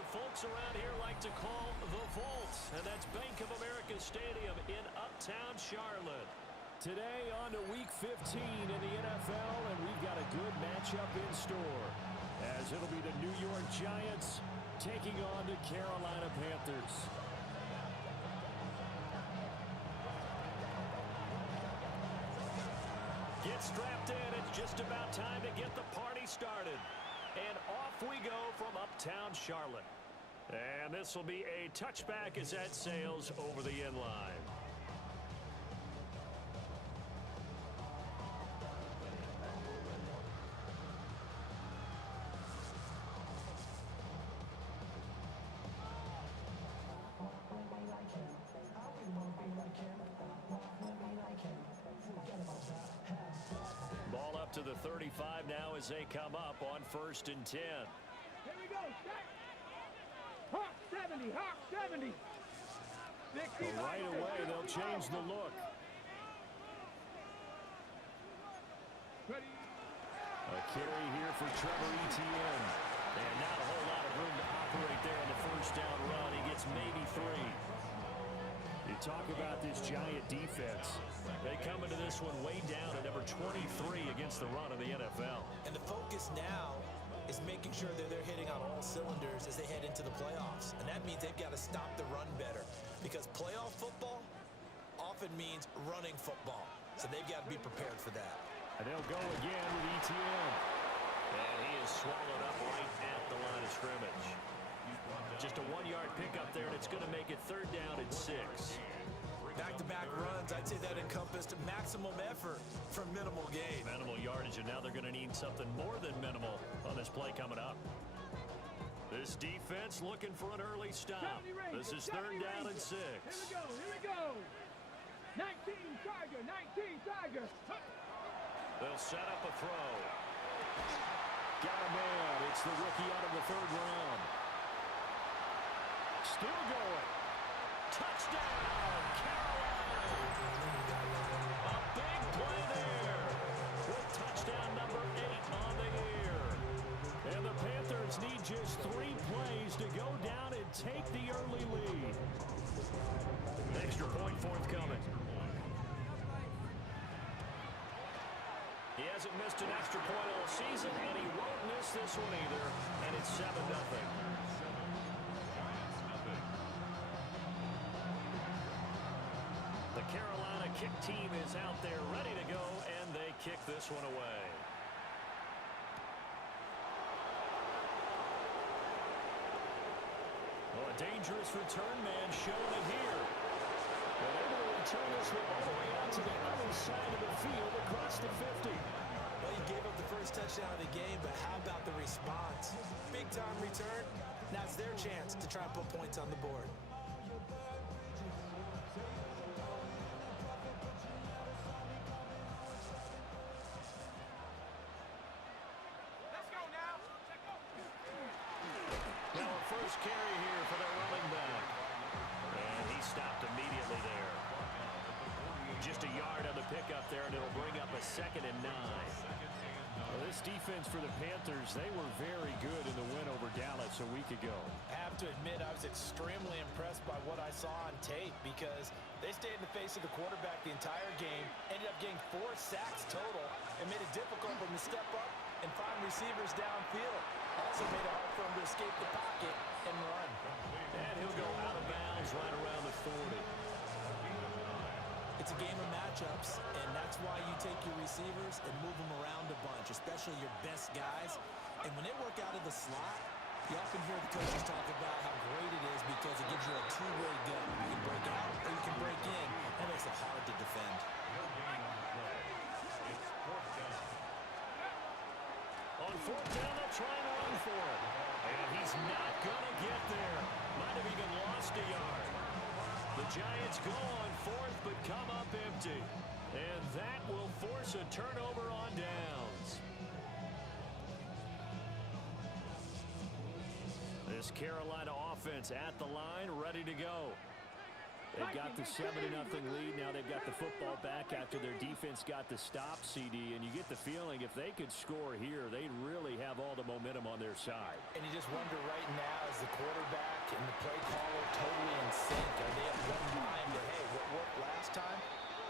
the folks around here like to call the Vault, and that's Bank of America Stadium in Uptown Charlotte. Today on to Week 15 in the NFL, and we've got a good matchup in store, as it'll be the New York Giants taking on the Carolina Panthers. Get strapped in. It's just about time to get the party started. And off we go from Uptown Charlotte. And this will be a touchback as that sails over the end line. Ball up to the 35 now as they come up on 1st and 10. Here we go. Hawk 70, Hawk 70. Well, right away, they'll change the look. A carry here for Trevor Etienne. And not a whole lot of room to operate there on the first down run. He gets maybe 3. You talk about this Giant defense. They come into this one way down at number 23 against the run of the NFL. And the focus now is making sure that they're hitting on all cylinders as they head into the playoffs. And that means they've got to stop the run better, because playoff football often means running football. So they've got to be prepared for that. And they'll go again with Etienne. And he is swallowed up right at the line of scrimmage. Just a 1-yard pickup there, and it's going to make it 3rd down and 6. Back-to-back runs, I'd say that encompassed maximum effort for minimal gain. Minimal yardage, and now they're going to need something more than minimal on this play coming up. This defense looking for an early stop. This is 3rd down and 6. Here we go. 19 Tiger. They'll set up a throw. Got a man. It's the rookie out of the 3rd round. Still going. Touchdown, Carolina. A big play there with touchdown number 8 on the year. And the Panthers need just 3 plays to go down and take the early lead. Extra point forthcoming. He hasn't missed an extra point all season, and he won't miss this one either. And it's 7-0. The Carolina kick team is out there ready to go, and they kick this one away. Oh, a dangerous return man showing it here. And able to return this one all the way out to the other side of the field across the 50. Well, you gave up the first touchdown of the game, but how about the response? Big-time return. Now it's their chance to try and put points on the board. First carry here for their running back. And he stopped immediately there. Just a yard on the pickup there, and it'll bring up a 2nd and 9. Well, this defense for the Panthers, they were very good in the win over Dallas a week ago. I have to admit, I was extremely impressed by what I saw on tape, because they stayed in the face of the quarterback the entire game, ended up getting 4 sacks total, and made it difficult for him to step up and find receivers downfield. Also made it hard for him to escape the pocket and run. And he'll go out of bounds right around the 40. It's a game of matchups, and that's why you take your receivers and move them around a bunch, especially your best guys. And when they work out of the slot, you often hear the coaches talk about how great it is because it gives you a two-way go. You can break out or you can break in. That makes it hard to defend. On 4th down, they'll try and run for it. And he's not going to get there. Might have even lost a yard. The Giants go on 4th, but come up empty. And that will force a turnover on downs. This Carolina offense at the line, ready to go. They've got the 7-0 lead. Now they've got the football back after their defense defense got the stop, CD, and you get the feeling if they could score here, they'd really have all the momentum on their side. And you just wonder right now, is the quarterback and the play caller totally in sync? Are they at one time that, hey, what worked last time?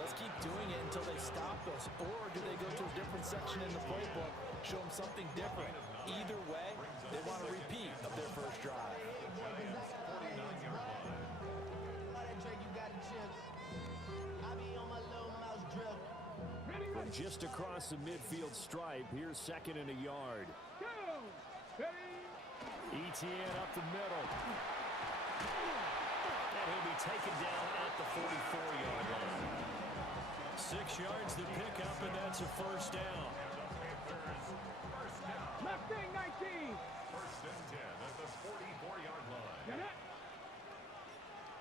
Let's keep doing it until they stop us. Or do they go to a different section in the playbook, show them something different? Either way, they want a repeat of their first drive. From just across the midfield stripe, here's second and a yard. Etienne up the middle. And he'll be taken down at the 44-yard line. 6 yards to pick up, and that's a first down. Left wing 19. First and 10 at the 44-yard line.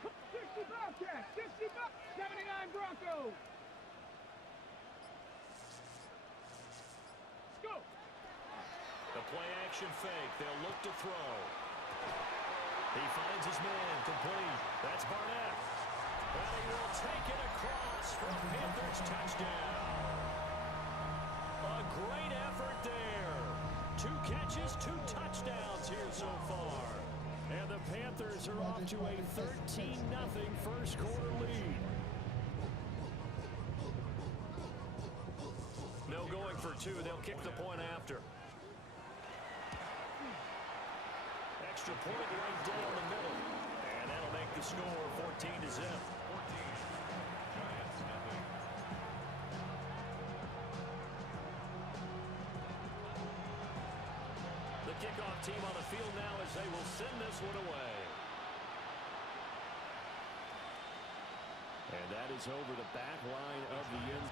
60 Bobcats, 60 Bobcats, 79 Broncos. Go. The play-action fake. They'll look to throw. He finds his man. Complete. That's Barnett. And he will take it across for a Panthers touchdown. A great effort there. 2 catches, 2 touchdowns here so far. And the Panthers are off to a 13-0 first quarter lead. No going for 2. They'll kick the point after. Extra point right down the middle. And that'll make the score 14-0. Giants nothing. The kickoff team on the field now as they will send this one away. And that is over the back line of the end.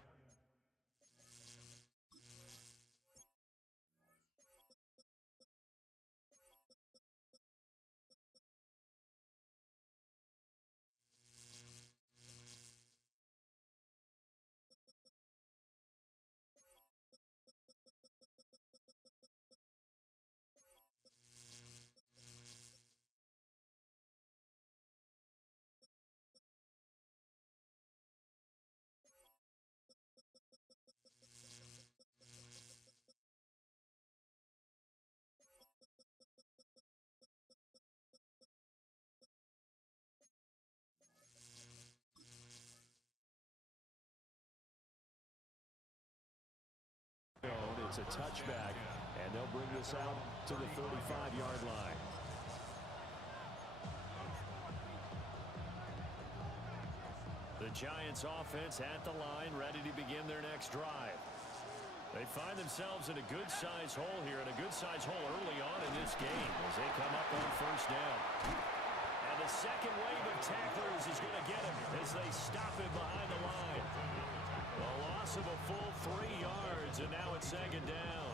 It's a touchback, and they'll bring this out to the 35-yard line. The Giants offense at the line, ready to begin their next drive. They find themselves in a good-sized hole here, and a good-sized hole early on in this game as they come up on first down. And the second wave of tacklers is going to get him as they stop him behind the line. A loss of a full 3 yards, and now it's second down.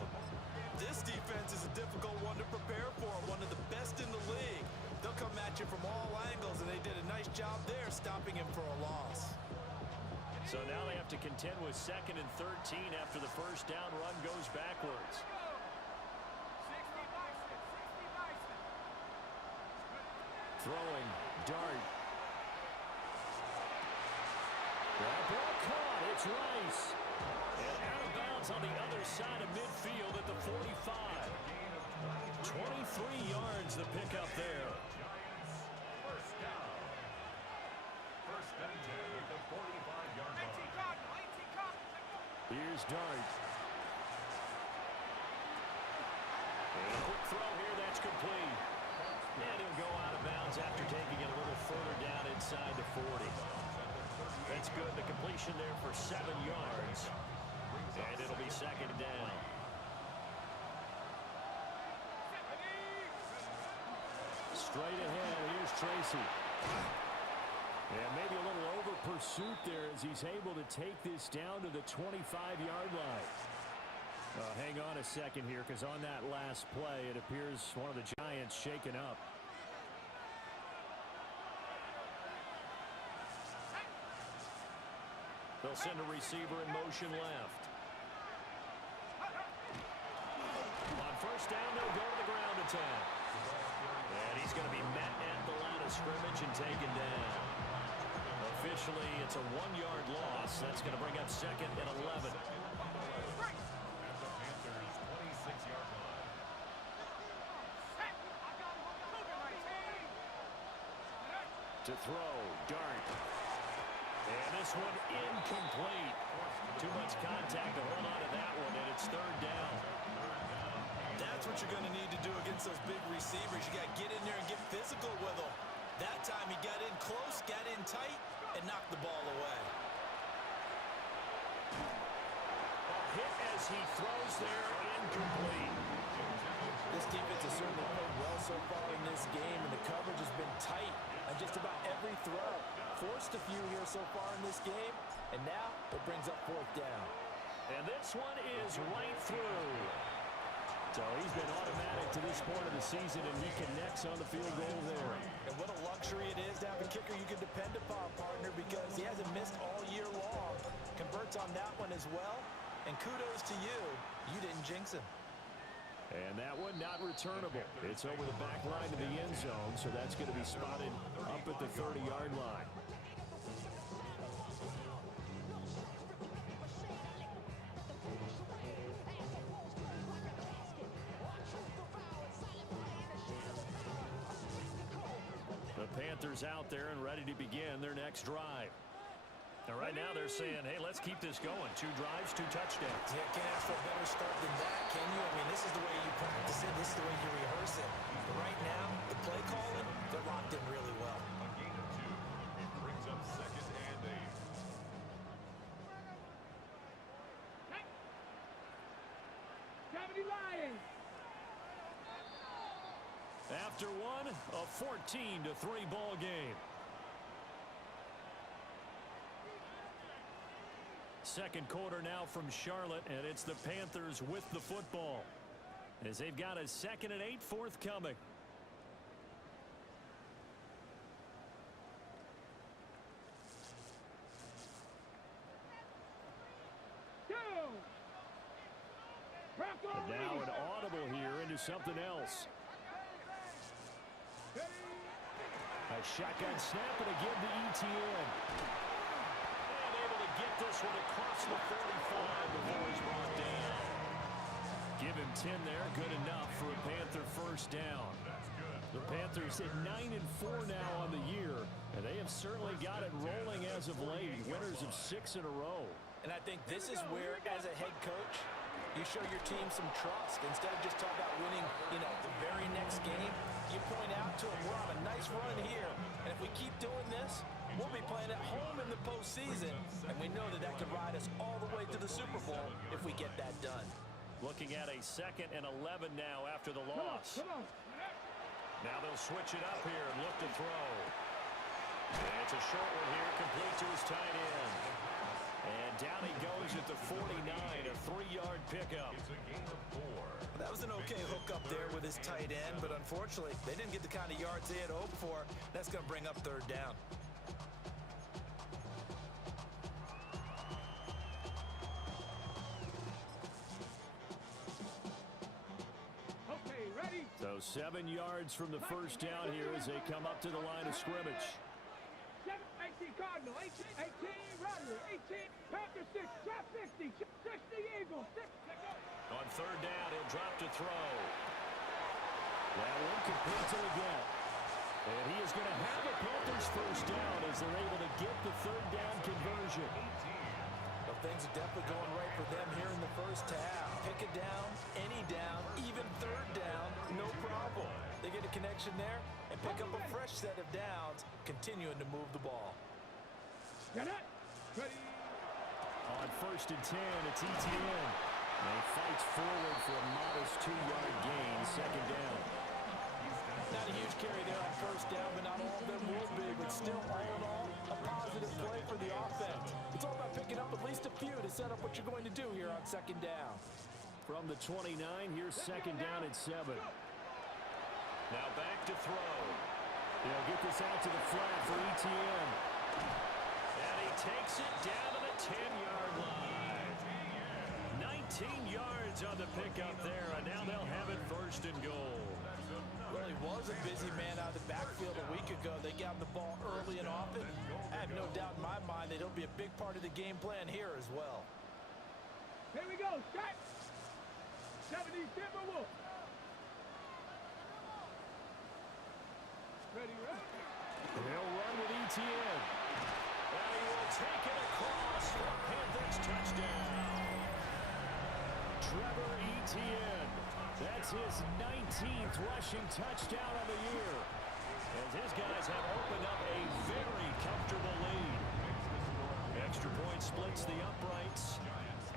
This defense is a difficult one to prepare for, one of the best in the league. They'll come at you from all angles, and they did a nice job there stopping him for a loss. So now they have to contend with second and 13 after the first down run goes backwards. 60 Bison, 60 Bison. Throwing, Dart. That ball caught. It's Rice. And out of bounds on the other side of midfield at the 45. 23 yards the pickup there. First down. First and 10 at the 45-yard line. Here's Dart. And a quick throw here, that's complete. And he'll go out of bounds after taking it a little further down inside the 40. That's good. The completion there for 7 yards. And it'll be second down. Straight ahead, here's Tracy. And maybe a little over pursuit there as he's able to take this down to the 25-yard line. Hang on a second here, because on that last play, it appears one of the Giants shaken up. They'll send a receiver in motion left. On first down, they'll go to the ground attack. And he's going to be met at the line of scrimmage and taken down. Officially, it's a 1-yard loss. That's going to bring up second and 11. To throw, Dart. And this one incomplete. Too much contact to hold on to that one, and it's third down. That's what you're going to need to do against those big receivers. You got to get in there and get physical with them. That time he got in close, got in tight, and knocked the ball away. A hit as he throws there, incomplete. This defense has certainly played well so far in this game, and the coverage has been tight on just about every throw. Forced a few here so far in this game, and now it brings up fourth down. And this one is right through. So he's been automatic to this point of the season, and he connects on the field goal there. And what a luxury it is to have a kicker you can depend upon, partner, because he hasn't missed all year long. Converts on that one as well, and kudos to you. You didn't jinx him. And that one not returnable. It's over the back line to the end zone, so that's going to be spotted up at the 30-yard line. The Panthers out there and ready to begin their next drive. And right now they're saying, hey, let's keep this going. 2 drives, 2 touchdowns. Yeah, can't ask for a better start than that, can you? I mean, this is the way you practice it. This is the way you rehearse it. But right now, the play calling, they're locked in really well. A gain of 2. It brings up 2nd and 8. 70 Lions. After one, a 14-3 ball game. Second quarter now from Charlotte, and it's the Panthers with the football as they've got a 2nd and 8 forthcoming. And now an audible here into something else. A shotgun snap and again to Etienne. And able to get this one across the 45 before he's brought down. Give him 10 there, good enough for a Panther first down. The Panthers at 9-4 now on the year, and they have certainly got it rolling as of late. Winners of 6 in a row. And I think this is where, as a head coach, you show your team some trust. Instead of just talking about winning, the very next game, you point out to them, we're on a nice run here, and if we keep doing this, we'll be playing at home in the postseason, and we know that that could ride us all the way to the Super Bowl if we get that done. Looking at a 2nd and 11 now after the loss. Come on. Now they'll switch it up here and look to throw. And it's a short one here, complete to his tight end. And down he goes at the 49, a 3-yard pickup. It's a gain of 4. That was an okay hook up there with his tight end, but unfortunately, they didn't get the kind of yards they had hoped for. That's going to bring up third down. Okay, ready? So 7 yards from the first down here as they come up to the line of scrimmage. 18 Cardinal, 18 Rattler, 18 Panther 6, drop 60, 60 Eagles, 6. On third down, he'll drop to throw. That one complete to again. And he is going to have a Panthers first down as they're able to get the third down conversion. Well, things are definitely going right for them here in the first half. Pick a down, any down, even third down, no problem. They get a connection there and pick up a fresh set of downs, continuing to move the ball. Get it? Ready? On 1st and 10, it's Etienne. And he fights forward for a modest 2-yard gain, 2nd down. Not a huge carry there on first down, but not all of them will be. But still, all in all, a positive play for the offense. It's all about picking up at least a few to set up what you're going to do here on 2nd down. From the 29, here's 2nd down at 7. Now back to throw. He'll get this out to the flat for Etienne. And he takes it down to the 10-yard line. 19 yards on the pickup there, and now they'll have it 1st and goal. Well, he was a busy man out of the backfield a week ago. They got him the ball early and often. I have no doubt in my mind that he'll be a big part of the game plan here as well. Here we go, shot. 70 Timberwolves. Ready, ready. They'll run Etienne. And he will take it across for a Panthers touchdown. Trevor Etienne. That's his 19th rushing touchdown of the year, as his guys have opened up a very comfortable lead. Extra point splits the uprights,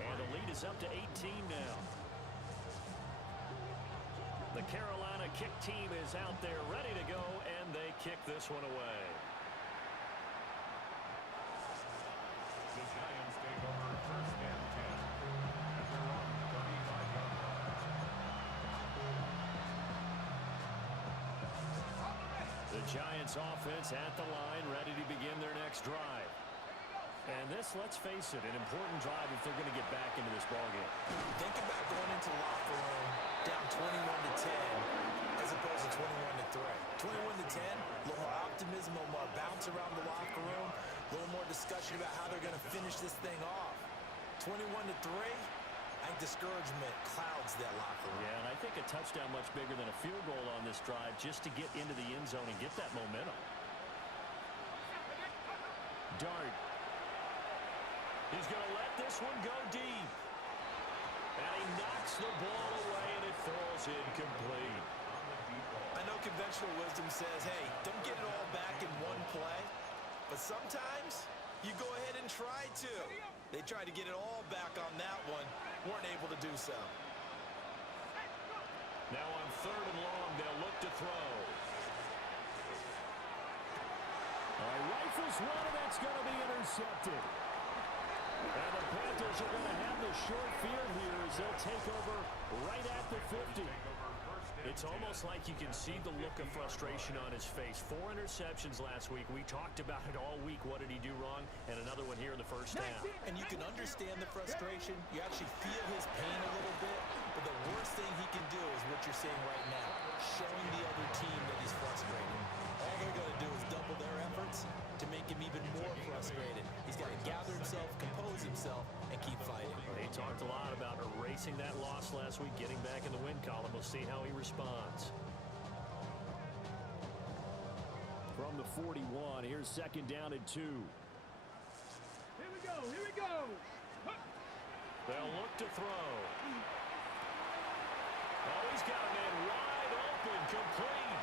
and the lead is up to 18 now. The Carolina kick team is out there ready to go, and they kick this one away. The Giants take over first and 10 at their own 35-yard line. The Giants offense at the line, ready to begin their next drive. And this, let's face it, an important drive if they're going to get back into this ballgame. Think about going into the locker room down 21-10 as opposed to 21-3. 21-10, a little more optimism, a little more bounce around the locker room, a little more discussion about how they're going to finish this thing off. 21-3, I think discouragement clouds that locker room. Yeah, and I think a touchdown much bigger than a field goal on this drive just to get into the end zone and get that momentum. Dart. He's going to let this one go deep. And he knocks the ball away, and it falls incomplete. I know conventional wisdom says, hey, don't get it all back in one play. But sometimes you go ahead and try to. They tried to get it all back on that one. Weren't able to do so. Now on 3rd and long, they'll look to throw. Rifles one, and that's going to be intercepted. And the Panthers are going to have the short field here as they'll take over right at the 50. It's almost like you can see the look of frustration on his face. 4 interceptions last week. We talked about it all week. What did he do wrong? And another one here in the first half. And you can understand the frustration. You actually feel his pain a little bit. But the worst thing he can do is what you're seeing right now, showing the other team that he's frustrated. All they're going to do is double their efforts to make him even more frustrated. He's got to gather himself, compose himself, and keep fighting. He talked a lot about erasing that loss last week, getting back in the win column. We'll see how he responds. From the 41, here's 2nd down and 2. Here we go, here we go. They'll look to throw. Oh, he's got a man wide open, complete.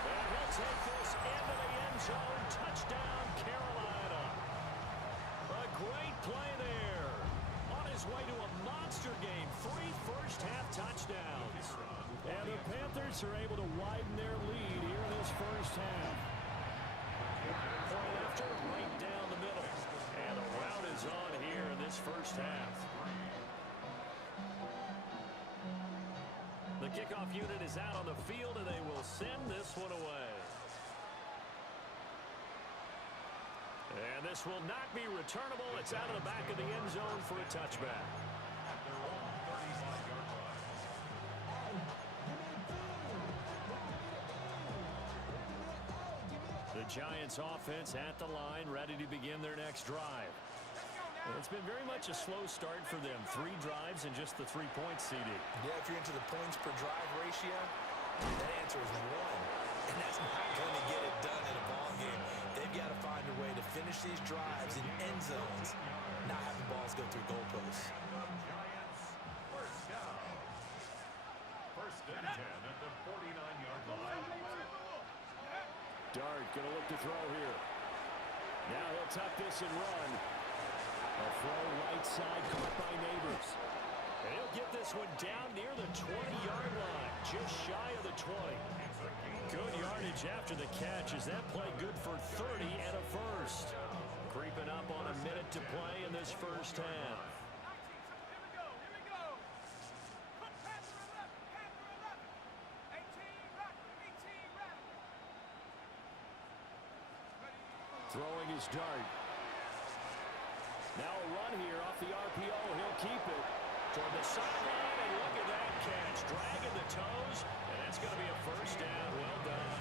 And he'll take this into the end zone. Touchdown, Carolina. A great play there. On his way to a monster game. 3 first-half touchdowns. And the Panthers are able to widen their lead here in this first half. Point after, right down the middle. And the rout is on here in this first half. The kickoff unit is out on the field, and they will send this one away. And this will not be returnable. It's out of the back of the end zone for a touchback. At their own 35-yard line. The Giants offense at the line, ready to begin their next drive. And it's been very much a slow start for them. 3 drives and just the 3 points, CD. Yeah, if you're into the points per drive ratio, that answer is 1. And that's not going to get it done in a ball game. They've got to find a way to finish these drives in end zones, not having balls go through goalposts. Giants, first down. First and 10 at the 49-yard line. Dart going to look to throw here. Now he'll tuck this and run. A throw right side caught by Neighbors. And he'll get this one down near the 20-yard line, just shy of the 20. Good yardage after the catch. Is that play good for 30 and a first? Creeping up on a minute to play in this first half. Here we go, here we go. Panther 11, Panther 11. 18 right. Throwing his Dart. Now a run here off the RPO. He'll keep it toward the sideline, and look at that catch. Dragging the toes, and that's going to be a first down. Well done.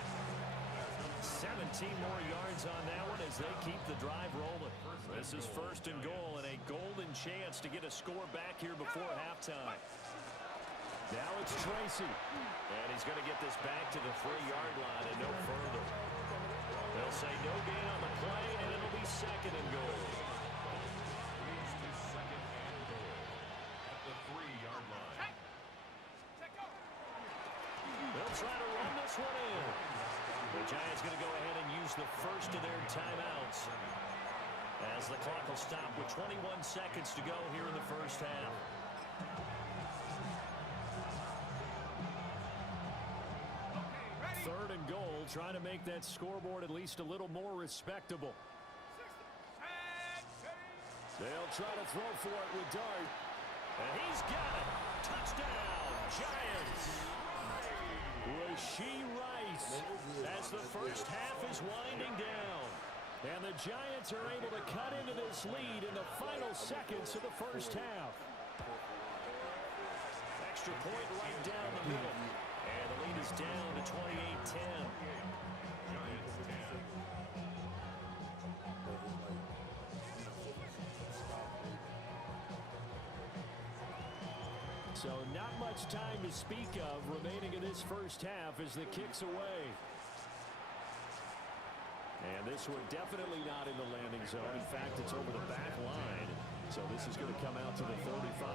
17 more yards on that one as they keep the drive rolling. This is 1st and goal, and a golden chance to get a score back here before halftime. Now it's Tracy, and he's going to get this back to the 3-yard line and no further. They'll They'll say no gain on the play, and it'll be second and goal. Moves to second and goal at the 3-yard line. They'll try to run this one in. The Giants going to go ahead and use the first of their timeouts as the clock will stop with 21 seconds to go here in the first half. Third and goal, trying to make that scoreboard at least a little more respectable. They'll try to throw for it with Dart. And he's got it. Touchdown, Giants. Rashee Rice as the first half is winding down. And the Giants are able to cut into this lead in the final seconds of the first half. Extra point right down the middle. And the lead is down to 28-10. Giants 10. So not much time to speak of remaining in this first half as the kick's away. And this one definitely not in the landing zone. In fact, it's over the back line. So this is going to come out to the 35.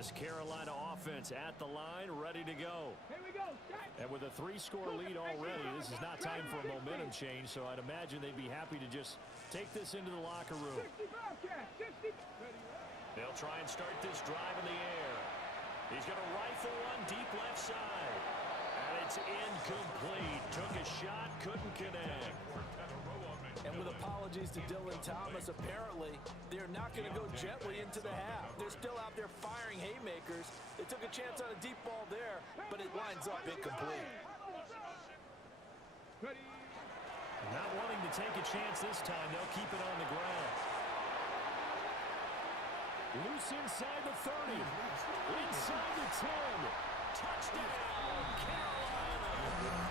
This Carolina offense at the line, ready to go. Here we go. And with a 3-score lead already, this is not time for a momentum change, so I'd imagine they'd be happy to just take this into the locker room. 60 Bobcat, 60. They'll try and start this drive in the air. He's going to rifle one deep left side. And it's incomplete. Took a shot, couldn't connect. And with apologies to Dylan Thomas, apparently they're not going to go gently into the half. They're still out there firing haymakers. They took a chance on a deep ball there, but it lines up incomplete. Ready. Not wanting to take a chance this time. They'll keep it on the ground. Loose inside the 30. Inside the 10. Touchdown, Carolina.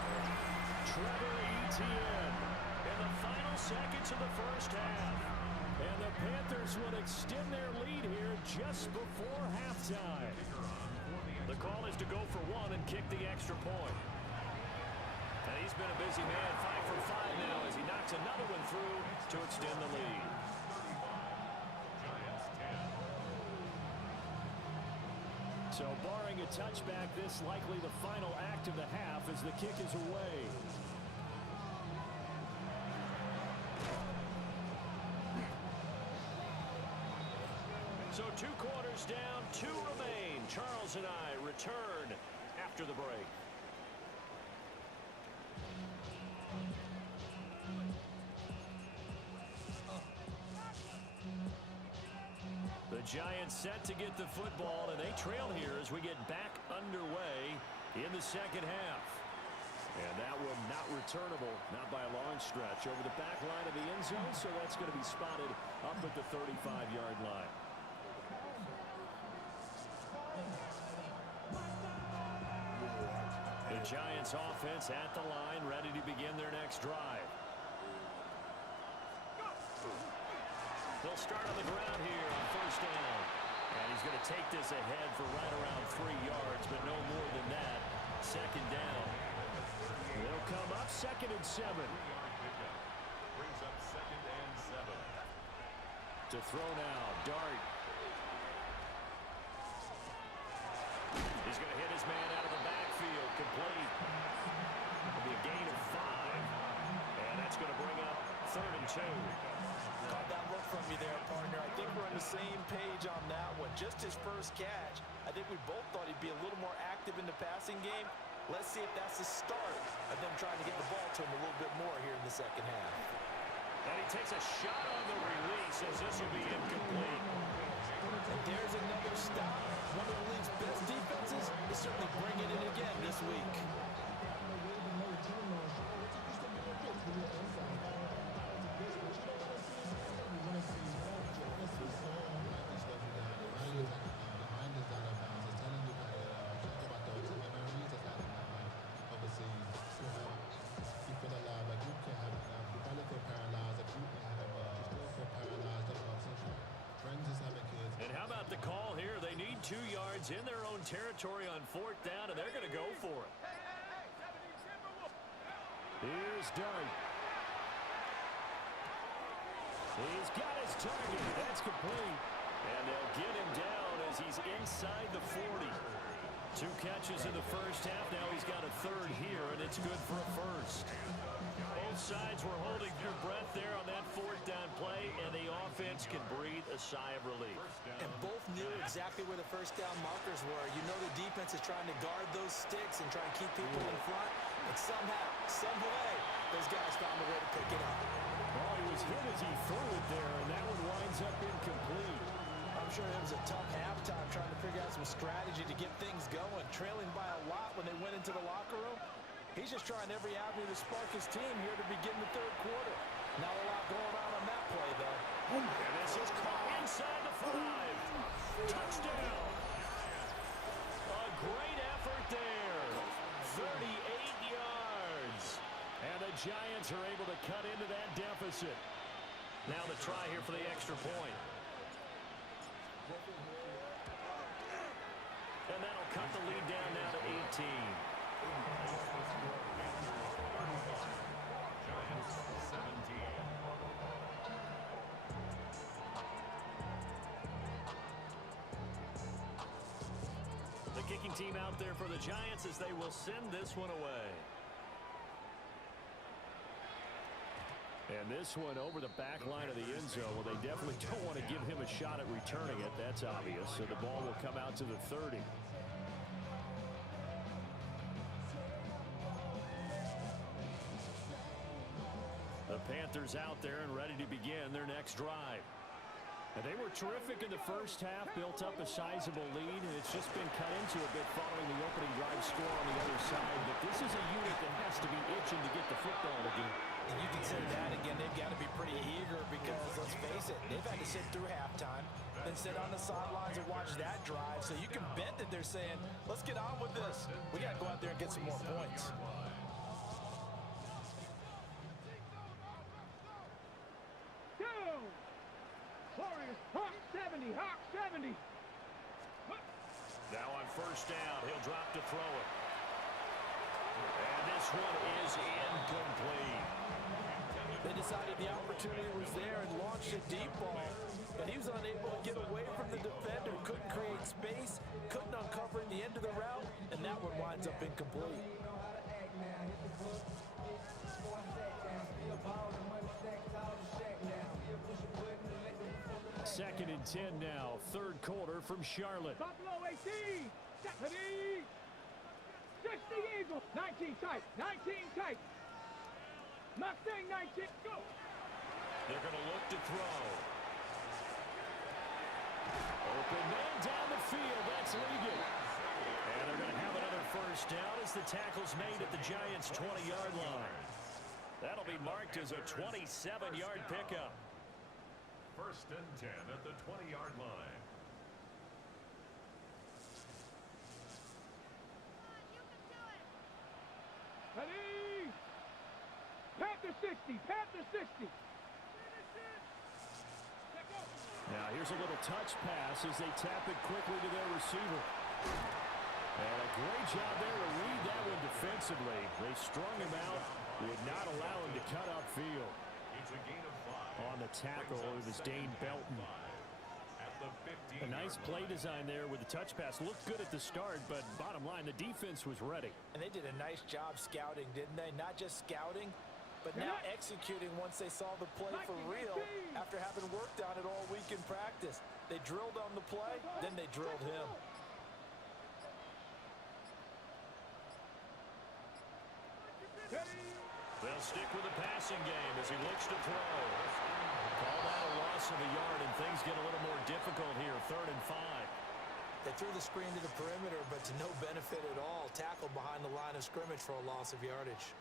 Trevor Etienne in the final seconds of the first half. And the Panthers will extend their lead here just before halftime. The call is to go for one and kick the extra point. And he's been a busy man, 5 for 5 now as he knocks another one through to extend the lead. So barring a touchback, this likely the final act of the half as the kick is away. So 2 quarters down, 2 remain. Charles and I return after the break. The Giants set to get the football, and they trail here as we get back underway in the second half. And that one not returnable, not by a long stretch, over the back line of the end zone, so that's going to be spotted up at the 35-yard line. The Giants offense at the line, ready to begin their next drive. They'll start on the ground here on first down. And he's going to take this ahead for right around 3 yards, but no more than that. Second down. They'll come up 2nd and 7. Brings up 2nd and 7. To throw now, Dart. He's going to hit his man out of the backfield, complete. It'll be a gain of 5. And that's going to bring up 3rd and 2. Caught that look from you there, partner. I think we're on the same page on that one. Just his first catch. I think we both thought he'd be a little more active in the passing game. Let's see if that's the start of them trying to get the ball to him a little bit more here in the second half. And he takes a shot on the release as this will be incomplete. And there's another stop. One of the league's best defenses is certainly bringing it again this week. got the call here. They need 2 yards in their own territory on 4th down, and they're going to go for it. Here's Dart. He's got his target. That's complete. And they'll get him down as he's inside the 40. 2 catches in the first half. Now he's got a 3rd here, and it's good for a first. Both sides were holding their breath there on that 4th down play, and the offense can breathe a sigh of relief. And both knew exactly where the first down markers were. You know the defense is trying to guard those sticks and try and keep people in front. And somehow, some way, those guys found a way to pick it up. Well, he was hit as he threw it there, and that one winds up incomplete. I'm sure it was a tough halftime trying to figure out some strategy to get things going. Trailing by a lot when they went into the locker room. He's just trying every avenue to spark his team here to begin the 3rd quarter. Not a lot going on that play, though. And this is caught inside the 5. Touchdown. A great effort there. 38 yards. And the Giants are able to cut into that deficit. Now the try here for the extra point. And that'll cut the lead down now to 18. Giants 17. The kicking team out there for the Giants as they will send this one away. And this one over the back line of the end zone. Well, they definitely don't want to give him a shot at returning it. That's obvious. So the ball will come out to the 30. The Panthers out there and ready to begin their next drive. And they were terrific in the first half, built up a sizable lead, and it's just been cut into a bit following the opening drive score on the other side. But this is a unit that has to be itching to get the football again. And you can say that again, they've got to be pretty eager because, let's face it, they've had to sit through halftime, then sit on the sidelines and watch that drive. So you can bet that they're saying, let's get on with this. We got to go out there and get some more points. Warriors, Hawk 70, Hawk 70. Now on first down, he'll drop to throw it. And this one is incomplete. They decided the opportunity was there and launched a deep ball, but he was unable to get away from the defender, couldn't create space, couldn't uncover the end of the route, and that one winds up incomplete. Second and 10 now, 3rd quarter from Charlotte. Buffalo 18. Stephanie. 60 Eagles. 19 tight. 19 tight. Mustang 19. Go. They're going to look to throw. Open man down the field. That's Ligon. And they're going to have another first down as the tackle's made at the Giants' 20-yard line. That'll be marked as a 27-yard pickup. 1st and 10 at the 20-yard line. Ready. Panther 60. Panther 60. Now here's a little touch pass as they tap it quickly to their receiver. And a great job there to read that one defensively. They strung him out, would not allow him to cut upfield. It's a gain of 5. On the tackle, it was Dane Belton. At the 15. A nice play design there with the touch pass. Looked good at the start, but bottom line, the defense was ready. And they did a nice job scouting, didn't they? Not just scouting, but now executing once they saw the play for real after having worked on it all week in practice. They drilled on the play, then they drilled him. They'll stick with the passing game as he looks to throw. Call that a loss of a yard, and things get a little more difficult here. 3rd and 5. They threw the screen to the perimeter, but to no benefit at all. Tackled behind the line of scrimmage for a loss of yardage.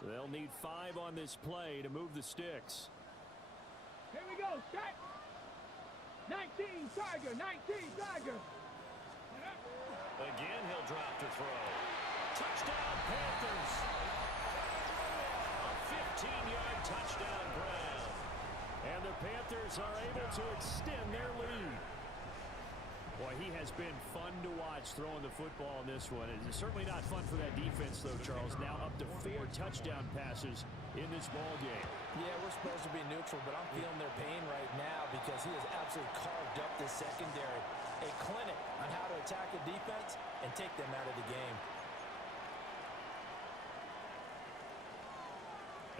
They'll need 5 on this play to move the sticks. Here we go. Set. 19 Tiger. 19 Tiger. Again, he'll drop to throw. Touchdown, Panthers. able to extend their lead. Boy, he has been fun to watch throwing the football in this one. It's certainly not fun for that defense, though, Charles. Now up to 4 touchdown passes in this ball game. Yeah, we're supposed to be neutral, but I'm feeling their pain right now because he has absolutely carved up this secondary. A clinic on how to attack a defense and take them out of the game.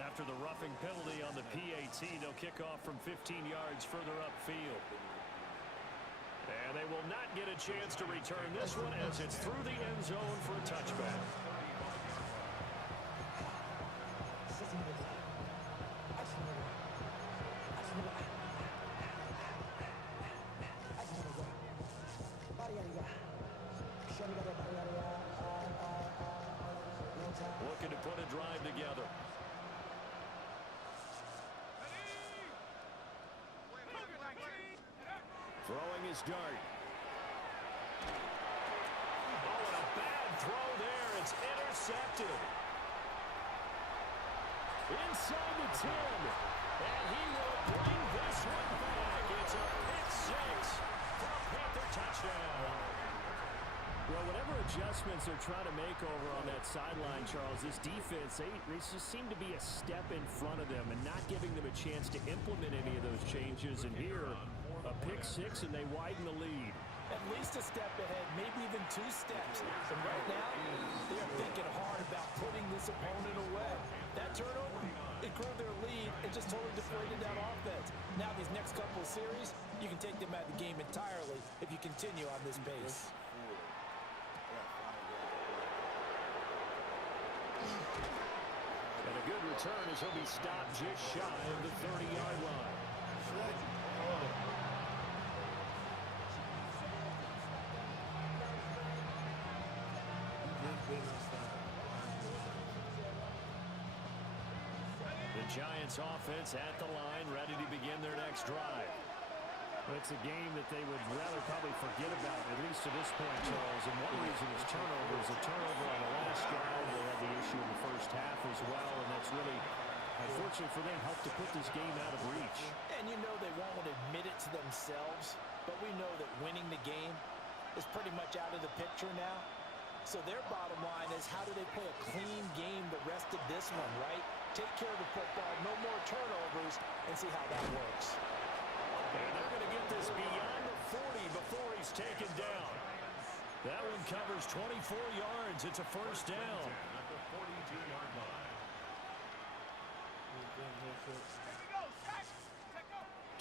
After the roughing penalty on the PAT, they'll kick off from 15 yards further upfield. And they will not get a chance to return this one as it's through the end zone for a touchback. Looking to put a drive together. Throwing his dart. Oh, and a bad throw there. It's intercepted. Inside the 10. And he will bring this one back. It's a pick six for a Panther touchdown. Well, whatever adjustments they're trying to make over on that sideline, Charles, this defense, they just seem to be a step in front of them and not giving them a chance to implement any of those changes. And here, a pick six, and they widen the lead. At least a step ahead, maybe even 2 steps. And right now, they are thinking hard about putting this opponent away. That turnover, it grew their lead. It just totally deflated that offense. Now these next couple of series, you can take them out of the game entirely if you continue on this pace. And a good return as he'll be stopped just shy of the 30-yard line. The Giants offense at the line, ready to begin their next drive. It's a game that they would rather probably forget about, at least to this point, Charles. And one reason is turnovers. A turnover on the last drive. They had the issue in the first half as well, and that's really, unfortunately for them, helped to put this game out of reach. And you know they won't admit it to themselves, but we know that winning the game is pretty much out of the picture now. So their bottom line is, how do they play a clean game the rest of this one, right? Take care of the football, no more turnovers, and see how that works. And they're going to get this beyond the 40 before he's taken down. That one covers 24 yards. It's a first down. At the 42-yard line.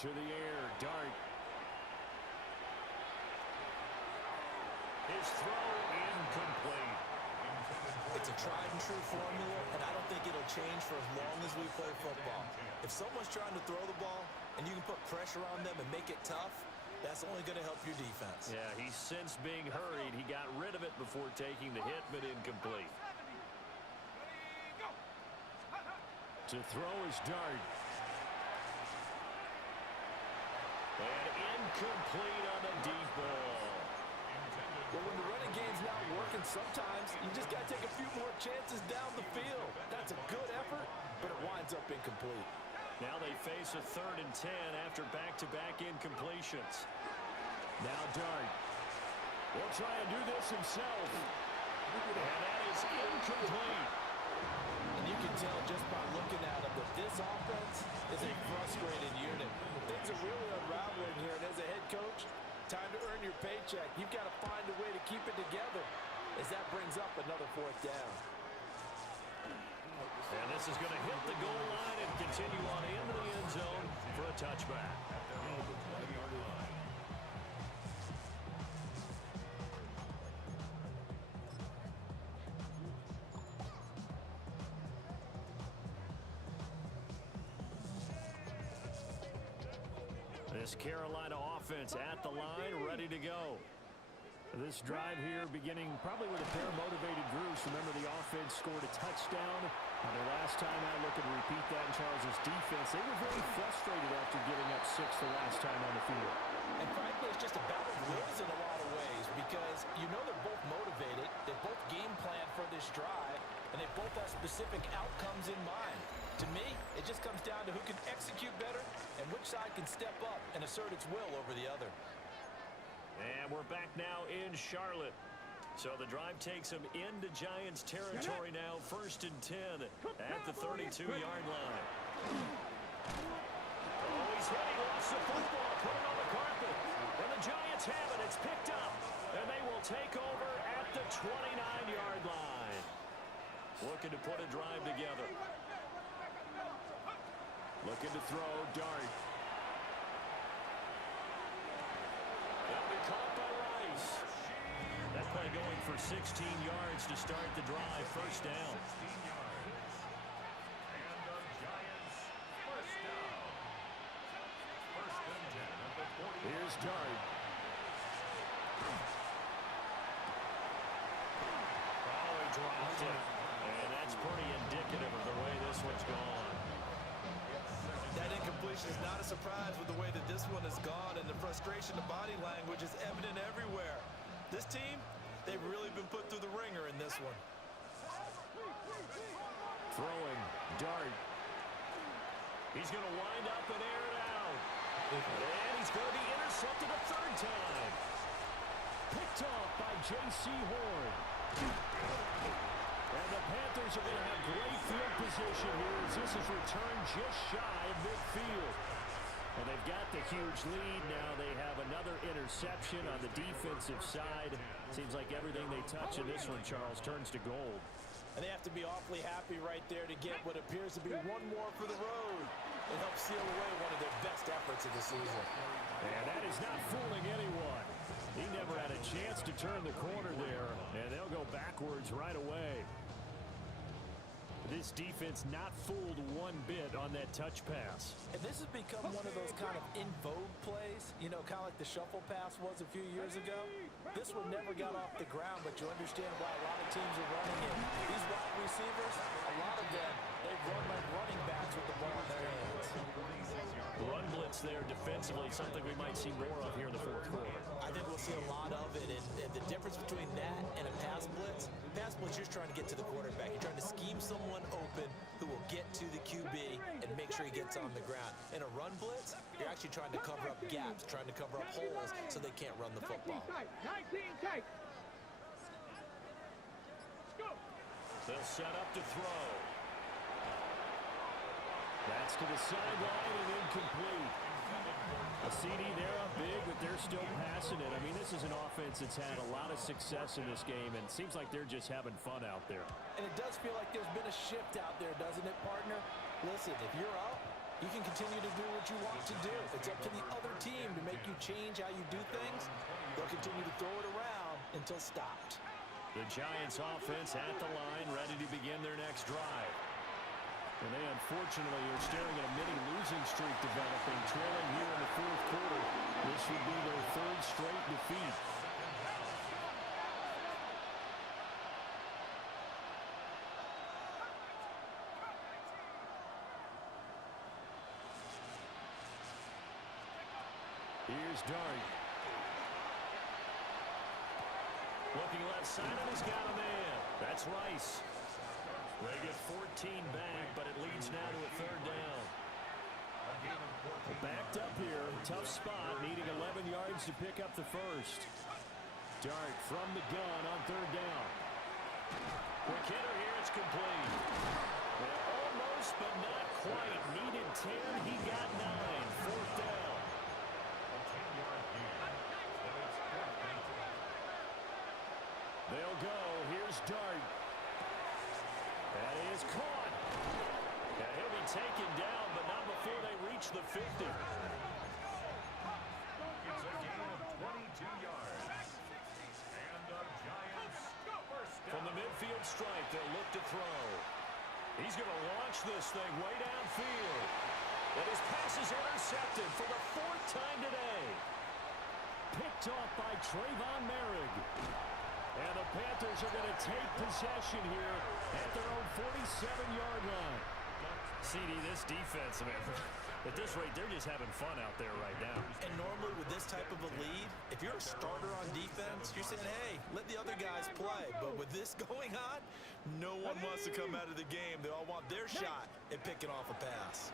To the air, Dart. His throw incomplete. It's a tried and true formula, and I don't think it'll change for as long as we play football. If someone's trying to throw the ball and you can put pressure on them and make it tough, that's only going to help your defense. Yeah, he sensed being hurried. He got rid of it before taking the hit, but incomplete. To throw his Dart. And incomplete on the deep ball. Well, when the running game's not working, sometimes you just got to take a few more chances down the field. That's a good effort, but it winds up incomplete. Now they face a 3rd and 10 after back-to-back incompletions. Now Dart will try and do this himself. And that is incomplete. And you can tell just by looking at him that this offense is a frustrated unit. Things are really unraveling here, and as a head coach, time to earn your paycheck. You've got to find a way to keep it together as that brings up another 4th down. And this is going to hit the goal line and continue on into the end zone for a touchback. This Carolina offense at the line, ready to go. This drive here beginning probably with a pair of motivated groups. Remember, the offense scored a touchdown. The last time I look and repeat that in Charles' defense, they were very frustrated after giving up 6 the last time on the field. And frankly, it's just a battle of wills in a lot of ways because you know they're both motivated, they both game plan for this drive, and they both have specific outcomes in mind. To me, it just comes down to who can execute better and which side can step up and assert its will over the other. And we're back now in Charlotte. So the drive takes them into Giants territory now, 1st and 10 at the 32-yard line. Oh, he's hit. He lost the football. Put it on the carpet. And the Giants have it. It's picked up. And they will take over at the 29-yard line. Looking to put a drive together. Looking to throw. Dart. That'll be caught by Rice. That play going for 16 yards to start the drive. First down. 16 yards. And the Giants first down. 1st and 10 at the 40. Here's Dart. Oh, he dropped it. And that's pretty indicative of the way this one's gone. That incompletion is not a surprise with the way that this one has gone, and the frustration, the body language is evident everywhere. This team, they've really been put through the ringer in this one. Throwing. Dart. He's going to wind up and air it out. And he's going to be intercepted a 3rd time. Picked off by J.C. Horn. And the Panthers are going to have great field position here as this is returned just shy of midfield. Well, they've got the huge lead. Now they have another interception on the defensive side. Seems like everything they touch in this one, Charles, turns to gold. And they have to be awfully happy right there to get what appears to be one more for the road. It helps seal away one of their best efforts of the season. And that is not fooling anyone. He never had a chance to turn the corner there, and they'll go backwards right away. This defense not fooled one bit on that touch pass. And this has become one of those kind of in vogue plays, you know, kind of like the shuffle pass was a few years ago. This one never got off the ground, but you understand why a lot of teams are running it. These wide receivers, a lot of them, they've run like running backs with the ball in their hands. Run blitz there defensively, something we might see more of here in the 4th quarter. I think we'll see a lot of it, and the difference between that and a pass blitz, you're just trying to get to the quarterback. You're trying to scheme someone open who will get to the QB and make sure he gets on the ground. In a run blitz, you're actually trying to cover up gaps, trying to cover up holes so they can't run the football. 19 tight. Go. They'll set up to throw. That's to the sideline and incomplete. A CD there up big, but they're still passing it. I mean, this is an offense that's had a lot of success in this game, and it seems like they're just having fun out there. And it does feel like there's been a shift out there, doesn't it, partner? Listen, if you're up, you can continue to do what you want to do. It's up to the other team to make you change how you do things. They'll continue to throw it around until stopped. The Giants offense at the line, ready to begin their next drive. And they unfortunately are staring at a mini losing streak developing, trailing here in the 4th quarter. This would be their 3rd straight defeat. Here's Dart. Looking left side, and he's got a man. That's Rice. They get 14 back, but it leads now to a 3rd down. Backed up here, tough spot, needing 11 yards to pick up the first. Dart from the gun on 3rd down. Quick hitter here, it's complete. Well, almost, but not quite. Needed 10, he got 9. 4th down. They'll go. Here's Dart. That is caught. And he'll be taken down, but not before they reach the 50. It's a gain of 22 yards. And the Giants first down. From the midfield stripe, they'll look to throw. He's going to launch this thing way downfield. And his pass is intercepted for the 4th time today. Picked off by Trayvon Merrick. And the Panthers are going to take possession here at their own 47-yard line. CD, this defense, man, At this rate, they're just having fun out there right now. And normally with this type of a lead, if you're a starter on defense, you're saying, hey, let the other guys play. But with this going on, no one wants to come out of the game. They all want their shot at picking off a pass.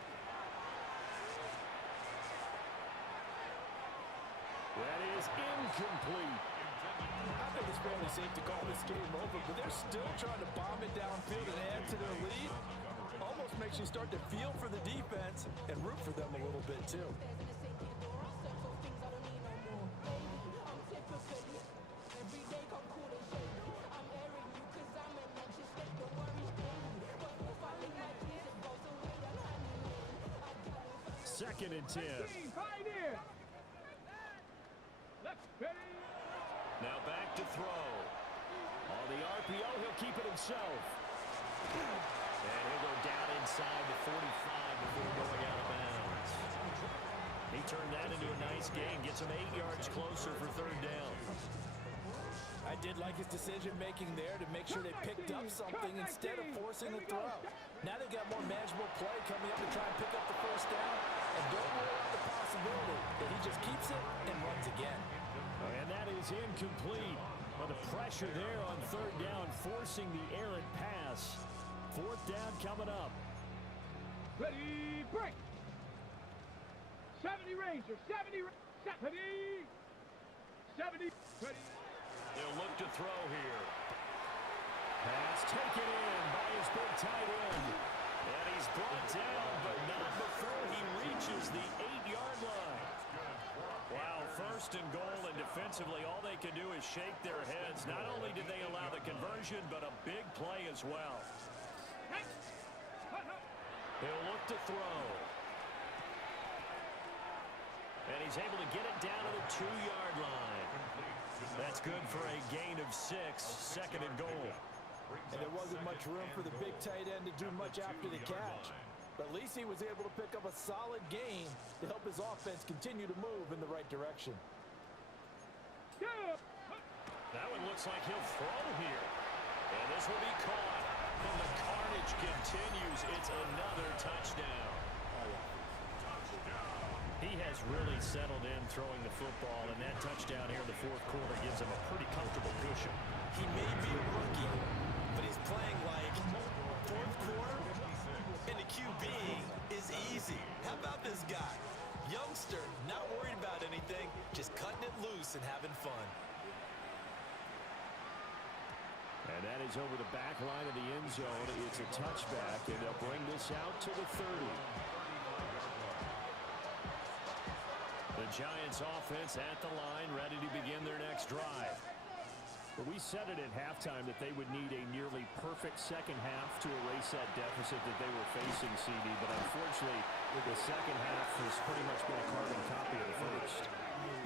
That is incomplete. I think it's fairly safe to call this game over, but they're still trying to bomb it downfield and add to their lead. Almost makes you start to feel for the defense and root for them a little bit, too. Second and 10. Pioneer. Let's ready. Now back to throw. On the RPO, he'll keep it himself. And he'll go down inside the 45 before going out of bounds. He turned that into a nice gain. Gets him 8 yards closer for third down. I did like his decision-making there to make sure they picked up something instead of forcing a throw. Now they've got more manageable play coming up to try and pick up the first down. And don't rule out the possibility that he just keeps it and runs again. And that is incomplete. But the pressure there on third down, forcing the errant pass. Fourth down coming up. Ready, break. 70 Rangers, 70, 70, 70, ready. They'll look to throw here. Pass taken in by his big tight end. And he's brought down, but not before he reaches the 8-yard line. Wow, first and goal, and defensively, all they can do is shake their heads. Not only did they allow the conversion, but a big play as well. He'll look to throw. And he's able to get it down to the 2-yard line. That's good for a gain of 6, second and goal. And there wasn't much room for the big tight end to do much after the catch. But at least he was able to pick up a solid gain to help his offense continue to move in the right direction. That one looks like he'll throw here. And this will be caught. And the carnage continues. It's another touchdown. He has really settled in throwing the football, and that touchdown here in the fourth quarter gives him a pretty comfortable cushion. He may be a rookie, but he's playing like fourth quarter, and the QB is easy. How about this guy? Youngster, not worried about anything, just cutting it loose and having fun. And that is over the back line of the end zone. It's a touchback, and they'll bring this out to the 30. The Giants offense at the line, ready to begin their next drive. But we said it at halftime that they would need a nearly perfect second half to erase that deficit that they were facing, CD. But unfortunately, the second half has pretty much been a carbon copy of the first.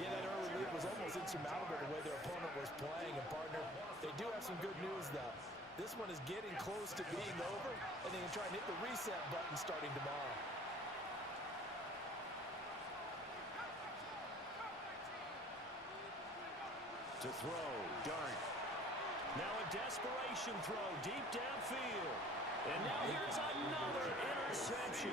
Yeah, that early lead was almost insurmountable the way their opponent was playing. And, partner, they do have some good news, though. This one is getting close to being over, and they can try and hit the reset button starting tomorrow. To throw, Dart. Now a desperation throw deep downfield. And now here's another interception.